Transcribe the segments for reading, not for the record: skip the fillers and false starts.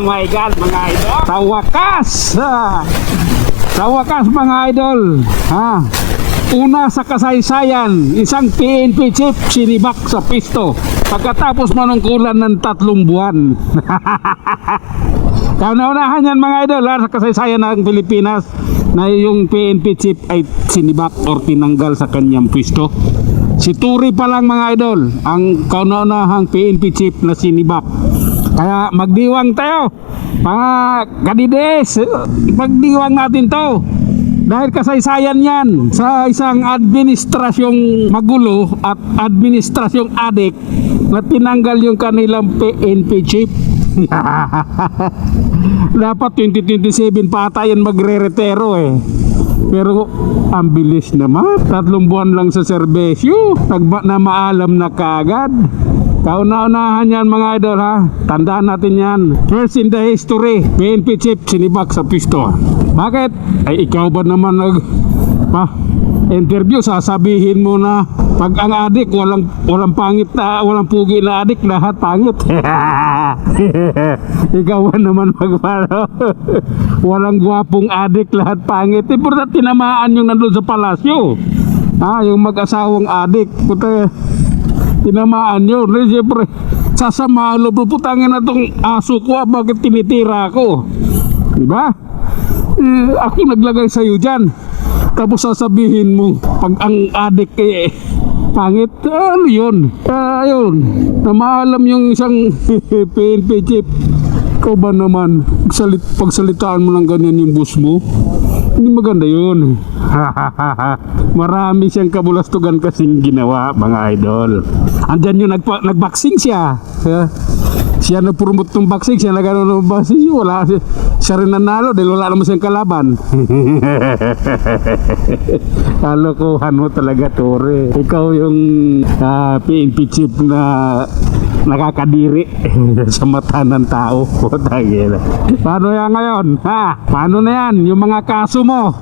Oh my God, mga idol. Sa wakas mga idol, una sa kasaysayan, isang PNP chief sinibak sa pisto pagkatapos manungkulan ng 3 buwan. Kauna-unahan yan mga idol sa kasaysayan ng Pilipinas na yung PNP chief ay sinibak o tinanggal sa kanyang pisto. Si Turi pa lang mga idol ang kauna-unahang PNP chief na sinibak. Kaya magdiwang tayo mga kadides, magdiwang natin to dahil kasaysayan yan sa isang administrasyong magulo at administrasyong adik na tinanggal yung kanilang PNP chief. Dapat 2027 pa ata yan magre-retero pero ang bilis naman, 3 buwan lang sa serbesyo na maalam na kaagad. Kauna-unahan yan mga idol tandaan natin yan, first in the history PNP chief sinibak sa pisto. Bakit? Ay ikaw ba naman interview, sasabihin mo na pag ang adik walang pangit na, walang pugi na adik, lahat pangit. Ikaw ba naman walang gwapong adik, lahat pangit. Pero tinamaan yung nandun sa palasyo, yung mag-asawang adik, puta, tinamaan yun. Siyempre sasama loob, putangin na tong aso ko, bakit tinitira ko, diba? Ako naglagay sa'yo dyan, tapos sasabihin mo pag ang adik pangit. Ano yun? Ayun, na maalam yung isang PNP chief. Ikaw ba naman pagsalitaan mo ng ganyan yung boss mo? Hindi maganda yun. Marami siyang kabulastugan kasing ginawa mga idol. Andyan yung nagboxing siya. Siya na-promote ng boxing, siya nagano ng boxing, wala siya rin nanalo dahil wala naman siyang kalaban. Kalokohan mo talaga, Tore. Ikaw yung PNP chief na nakakadiri sa mata ng tao. Paano yan ngayon? Paano na yan? Yung mga kaso mo,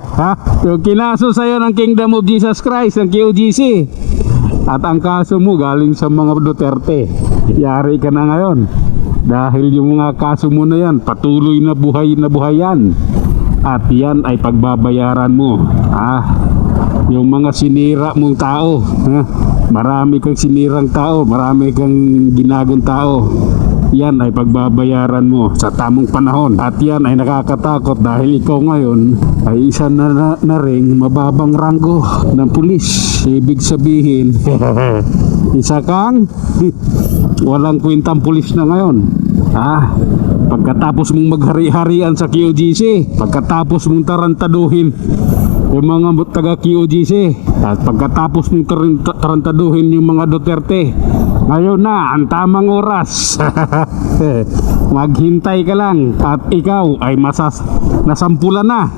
yung kinaso sa'yo ng Kingdom of Jesus Christ, ng QGC, at ang kaso mo galing sa mga Duterte. Yari ka na ngayon dahil yung mga kaso mo na yan patuloy na buhay yan, at yan ay pagbabayaran mo. Yung mga sinira mong tao, marami kang sinirang tao, marami kang ginagong tao, yan ay pagbabayaran mo sa tamang panahon. At yan ay nakakatakot dahil ikaw ngayon ay isa na ring mababang ranggo ng pulis. Ibig sabihin isa kang walang kwentang pulis na ngayon. Pagkatapos mong maghari-harian sa QGC, pagkatapos mong tarantaduhin yung mga taga QGC, at pagkatapos mong tarantaduhin yung mga Duterte, ngayon na ang tamang oras. Maghintay ka lang at ikaw ay nasampulan na.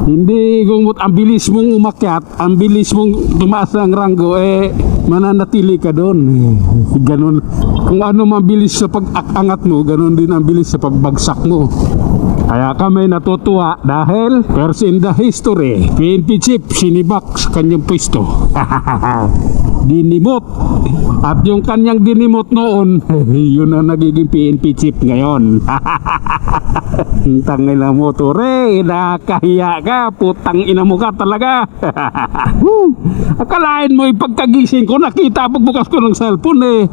Hindi kung ang bilis mong umakyat, ang bilis mong tumaas ng ranggo, mananatili ka doon. Ganun. Kung ano mabilis sa pag-angat mo, ganun din ang bilis sa pagbagsak mo. Kaya kami natutuwa dahil first in the history PNP chief sinibak sa kanyang pwesto. Dinimot. At yung kanyang dinimot noon, yun ang nagiging PNP chief ngayon. Tangina mo, Tore, nakakahiya ka, putang ina mo ka talaga. Akalain mo pagkagising ko, nakita pagbukas ko ng cellphone,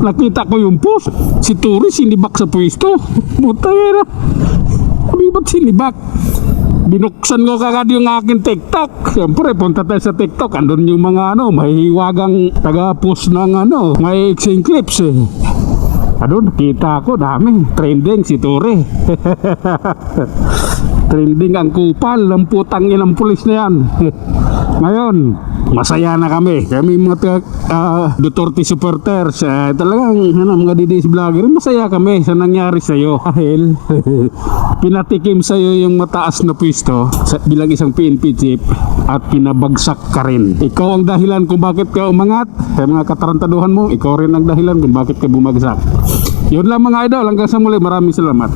nakita ko yung post, si Tore sinibak sa pwesto. Putang ina, sabi ba't sinibak? Binuksan ko kagad yung aking TikTok. Siyempre punta tayo sa TikTok, andun yung mga mahihiwagang taga-post ng may action clips Adun, nakita ko dami trending si Tore. Trending ang kupal ng putang inang pulis na yan. Ngayon masaya na kami mga Duterte supporters, talagang mga DDS vlogger, masaya kami sa nangyari sa iyo dahil pinatikim sa iyo yung mataas na pwesto bilang isang PNP chief at pinabagsak ka rin. Ikaw ang dahilan kung bakit ka umangat sa mga katarantaduhan mo, ikaw rin ang dahilan kung bakit ka bumagsak. Yun lang mga idol, hanggang sa muli, maraming salamat.